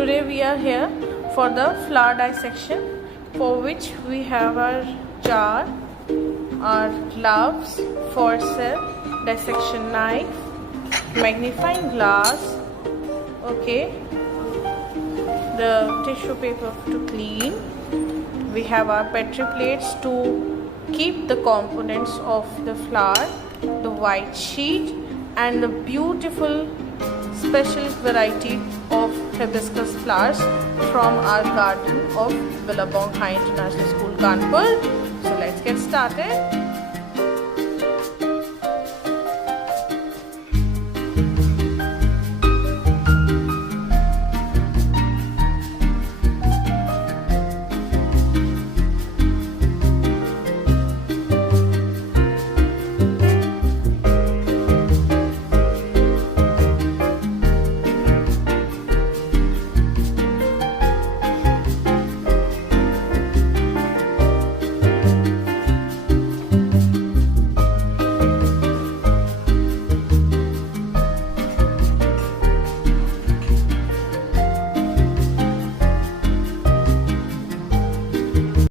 Today we are here for the flower dissection, for which we have our jar, our gloves, forceps, dissection knife, magnifying glass, okay, the tissue paper to clean. We have our petri plates to keep the components of the flower, the white sheet, and the beautiful special variety of hibiscus flowers from our garden of Billabong High International School, Kanpur. So let's get started.